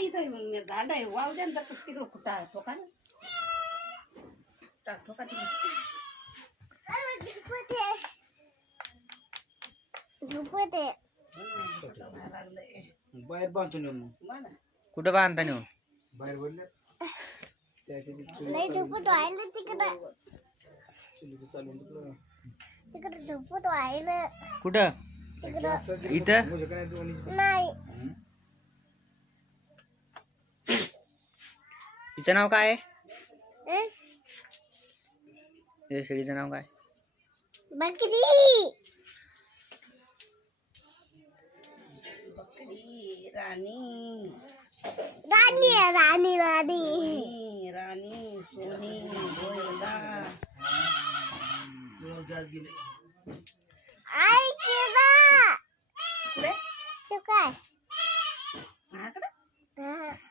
इथं झाड आहे वाव द्या ना तिकडं कुठं ठोका टाक ठोका बाहेर बांधतो ना मग कुठं बांधता नेऊन बाहेर बोलले कुठं इथं हिचं नाव काय आहे शेळीचं नाव काय बकरी राणी राणी राणी राणी राणी सोनी गोयला आई केला कुठे तू काय महाकडे